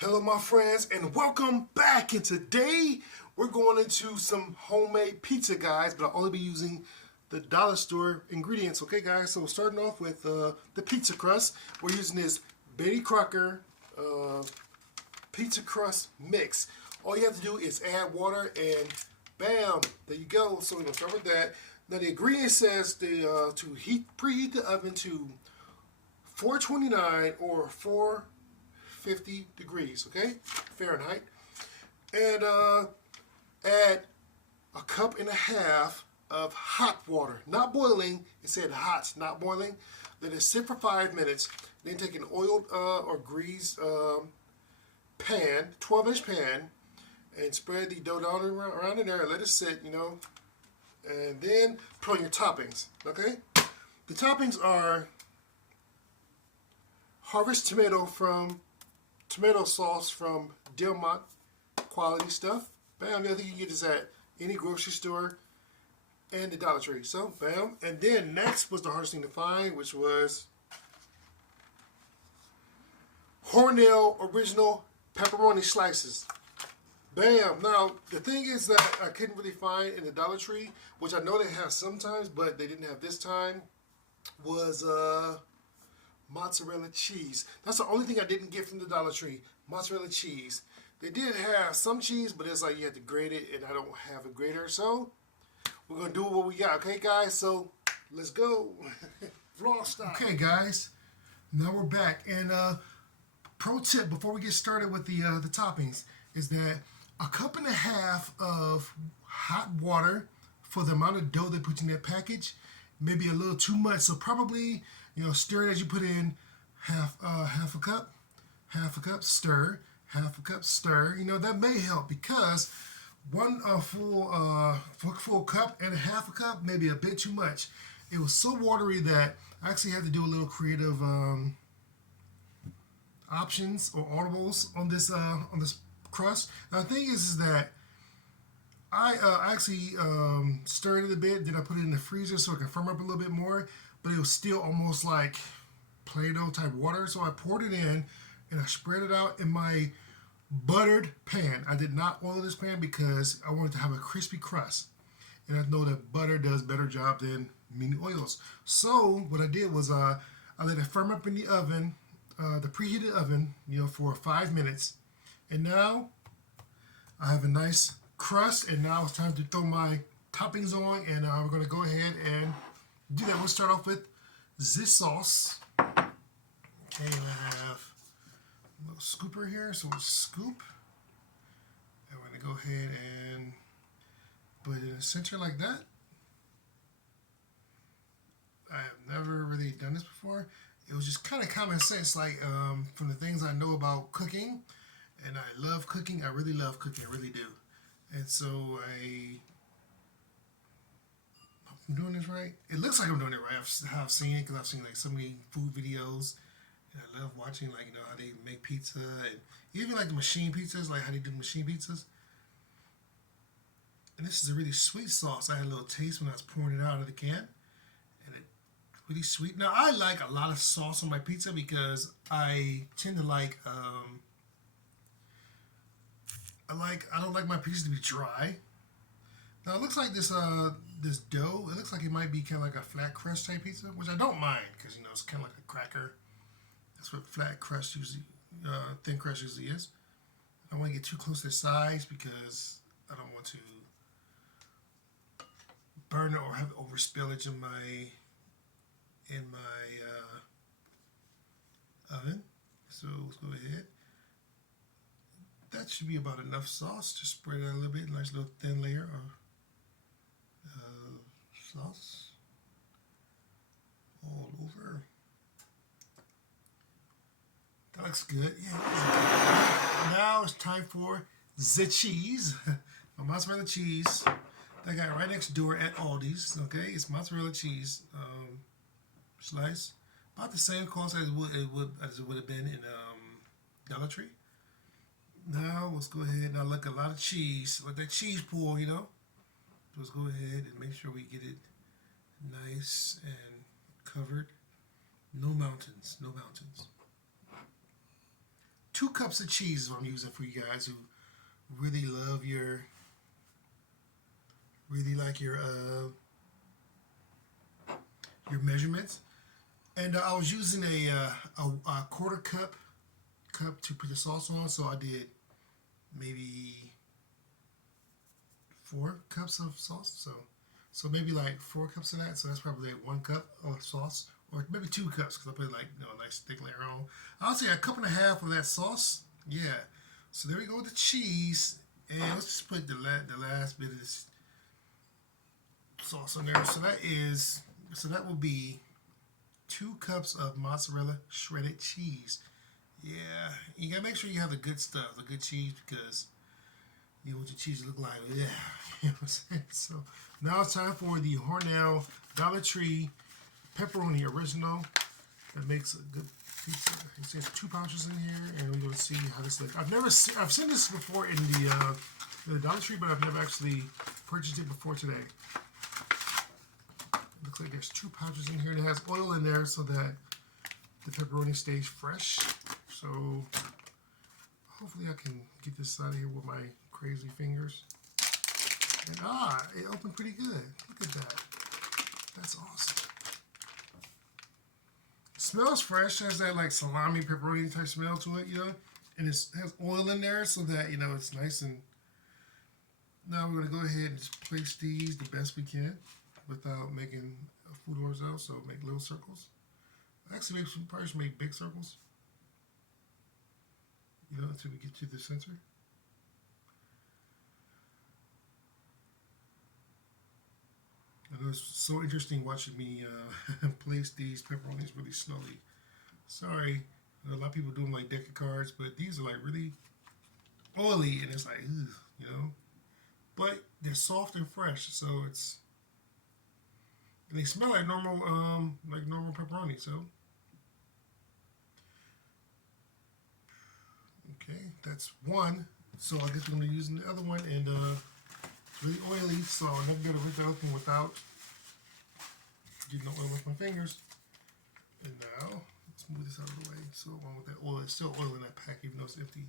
Hello my friends and welcome back, and today we're going into some homemade pizza, guys, but I'll only be using the dollar store ingredients. Okay guys, so starting off with the pizza crust. We're using this Betty Crocker pizza crust mix. All you have to do is add water and bam, there you go. So we're going to start with that. Now the ingredient says to preheat the oven to 429 or 450 degrees, okay, Fahrenheit, and add a cup and a half of hot water, not boiling. It said hot, not boiling. Let it sit for 5 minutes. Then take an oiled or greased pan, 12-inch pan, and spread the dough down around in there. Let it sit, and then put on your toppings. Okay, the toppings are harvest tomato sauce from Del Monte, quality stuff. Bam, I think you can get this at any grocery store and the Dollar Tree. So, bam. And then next was the hardest thing to find, which was Hormel original pepperoni slices. Bam. Now, the thing is that I couldn't really find in the Dollar Tree, which I know they have sometimes, but they didn't have this time, was mozzarella cheese. That's the only thing I didn't get from the Dollar Tree. Mozzarella cheese. They did have some cheese, but it's like you had to grate it, and I don't have a grater, so we're gonna do what we got. Okay, guys. So let's go. Vlog style. Okay, guys. Now we're back, and pro tip before we get started with the toppings is that a cup and a half of hot water for the amount of dough they put in that package may be a little too much, so probably stir it as you put in half a cup, stir, half a cup, stir. That may help, because one full cup and a half a cup may be a bit too much. It was so watery that I actually had to do a little creative options or audibles on this crust. Now the thing is that I actually stirred it a bit, then I put it in the freezer so it can firm up a little bit more, but it was still almost like Play-Doh type water. So I poured it in and I spread it out in my buttered pan. I did not oil this pan because I wanted to have a crispy crust, and I know that butter does a better job than many oils. So what I did was I let it firm up in the oven, the preheated oven, for 5 minutes, and now I have a nice crust, and now it's time to throw my toppings on, and we're going to go ahead and do that. We'll start off with this sauce. Okay, I have a little scooper here, so we'll scoop, and we're going to go ahead and put it in the center like that. I have never really done this before. It was just kind of common sense, like from the things I know about cooking, and I love cooking. I really love cooking, I really do. And so I hope I'm doing this right. It looks like I'm doing it right. I've seen it because I've seen like so many food videos, and I love watching how they make pizza, and even like the machine pizzas, like how they do machine pizzas. And this is a really sweet sauce. I had a little taste when I was pouring it out of the can, and it's really sweet. Now I like a lot of sauce on my pizza because I tend to I don't like my pizzas to be dry. Now it looks like this dough, it looks like it might be kind of like a flat crust type pizza, which I don't mind because it's kind of like a cracker. That's what flat crust usually, thin crust usually is. I don't want to get too close to the sides because I don't want to burn it or have over spillage in my oven. So let's go ahead. That should be about enough sauce. Just spread it out a little bit, nice little thin layer of sauce all over. That looks good. Yeah, that looks good. Now it's time for the cheese. My mozzarella cheese that I got right next door at Aldi's. Okay, it's mozzarella cheese slice, about the same cost as it would have been in Dollar Tree. Now let's go ahead. Now look, a lot of cheese, like that cheese pool, Let's go ahead and make sure we get it nice and covered. No mountains, no mountains. 2 cups of cheese is what I'm using for you guys who really love your, really like your measurements. And I was using a quarter cup to put the sauce on, so I did maybe 4 cups of sauce. So maybe like 4 cups of that. So that's probably like 1 cup of sauce, or maybe 2 cups because I put like a nice thick layer on. I'll say 1.5 cups of that sauce. Yeah. So there we go with the cheese, and let's just put the last bit of this sauce on there. So that will be 2 cups of mozzarella shredded cheese. Yeah, you gotta make sure you have the good stuff, the good cheese, because you know what your cheese look like. Yeah, you know what I'm saying? So now it's time for the Hormel Dollar Tree pepperoni original. That makes a good pizza. It says 2 pouches in here, and we're gonna see how this looks. I've seen this before in the Dollar Tree, but I've never actually purchased it before today. Looks like there's 2 pouches in here, and it has oil in there so that the pepperoni stays fresh. So hopefully I can get this out of here with my crazy fingers. And it opened pretty good. Look at that. That's awesome. It smells fresh. It has that like salami pepperoni type smell to it, you know. And it has oil in there so that, you know, it's nice. And now we're gonna go ahead and just place these the best we can without making a food ourselves. So make little circles. Actually, probably should make big circles. You know, until we get to the center. I know it's so interesting watching me place these pepperonis really slowly. Sorry, a lot of people do them like deck of cards, but these are like really oily, and it's like, ugh, you know. But they're soft and fresh, so it's, and they smell like normal pepperoni. So. Okay, that's 1. So I guess we're going to use the other one, and it's really oily, so I'm not going to rip it open without getting the oil with my fingers. And now, let's move this out of the way. So one with that oil, it's still oil in that pack, even though it's empty.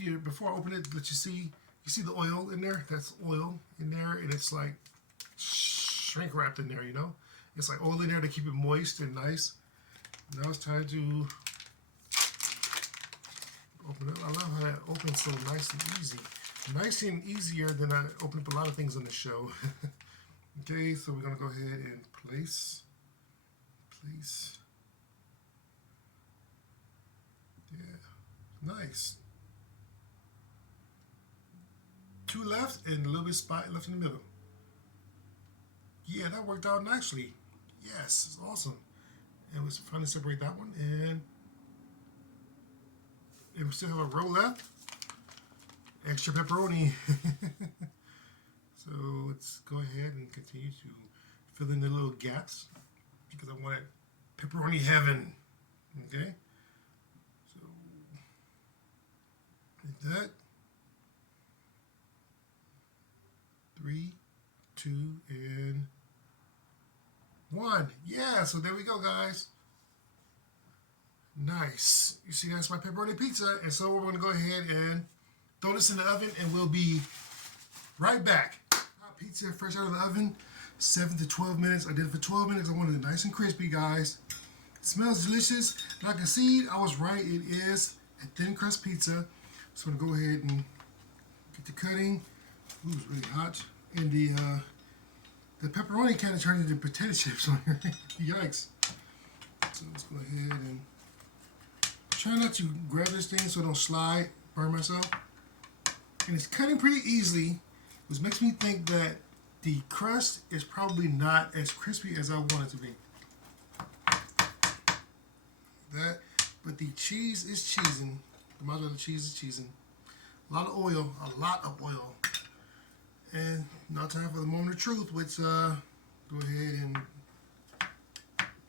Here, before I open it, let you see the oil in there? That's oil in there, and it's like shrink wrapped in there, you know? It's like oil in there to keep it moist and nice. Now it's time to open it. I love how that opens so nice and easy. Nice and easier than I open up a lot of things on the show. Okay, so we're going to go ahead and place. Yeah, nice. 2 left and a little bit of spot left in the middle. Yeah, that worked out nicely. Yes, it's awesome. And we're trying to separate that one, and we still have a row left. Extra pepperoni. So let's go ahead and continue to fill in the little gaps because I want pepperoni heaven. Okay. So like that. 3, 2, and 1. Yeah, so there we go, guys. Nice. You see, that's my pepperoni pizza. And so we're going to go ahead and throw this in the oven, and we'll be right back. Pizza fresh out of the oven, 7 to 12 minutes. I did it for 12 minutes. I wanted it nice and crispy, guys. It smells delicious. Like I see, I was right. It is a thin crust pizza. So I'm going to go ahead and get the cutting. Ooh, it's really hot. And the pepperoni kind of turned into potato chips on here. Yikes. So let's go ahead and try not to grab this thing so I don't slide, burn myself. And it's cutting pretty easily, which makes me think that the crust is probably not as crispy as I want it to be. But the cheese is cheesing. The mozzarella cheese is cheesing. A lot of oil, And now time for the moment of truth, which go ahead and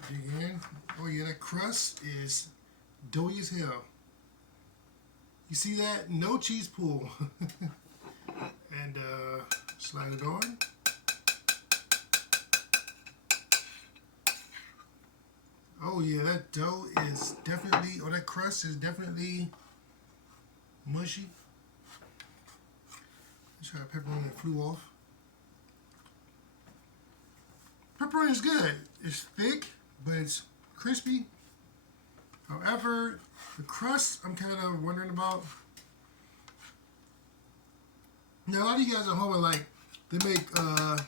dig in. Oh yeah, that crust is doughy as hell. You see that? No cheese pool. And slide it on. Oh yeah, that dough is definitely, or that crust is definitely mushy. Let's try pepperoni that flew off. Pepperoni is good. It's thick, but it's crispy. However, the crust, I'm kind of wondering about. Now, a lot of you guys at home are like, they make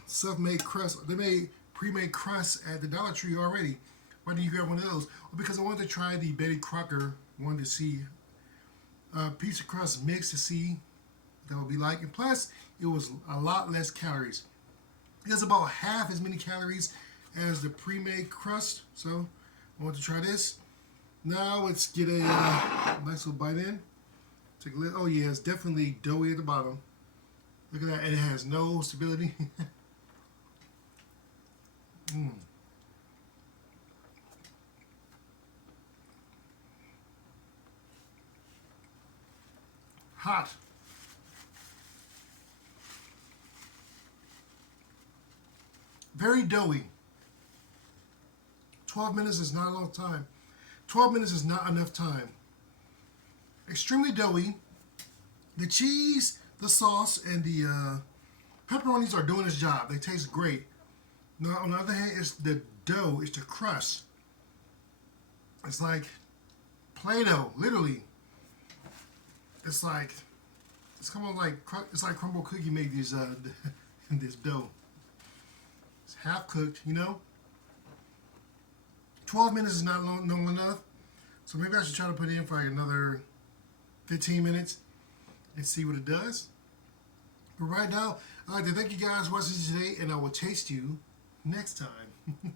self-made crust. They made pre-made crust at the Dollar Tree already. Why didn't you grab one of those? Well, because I wanted to try the Betty Crocker. Wanted to see a piece of crust mix to see what that would be like. And plus, it was a lot less calories. It has about half as many calories as the pre-made crust. So, I want to try this. Now, let's get a nice little bite in. Take a look. Oh yeah, it's definitely doughy at the bottom. Look at that, and it has no stability. Hot. Very doughy. 12 minutes is not a long time. 12 minutes is not enough time. Extremely doughy. The cheese, the sauce, and the pepperonis are doing its job. They taste great. Now, on the other hand, it's the dough, it's the crust. It's like Play-Doh, literally. It's like, it's kind of like, it's like crumble cookie made these, this dough. It's half cooked, you know. 12 minutes is not long enough. So maybe I should try to put it in for like another 15 minutes and see what it does. But right now, I'd like to thank you guys for watching today, and I will taste you next time.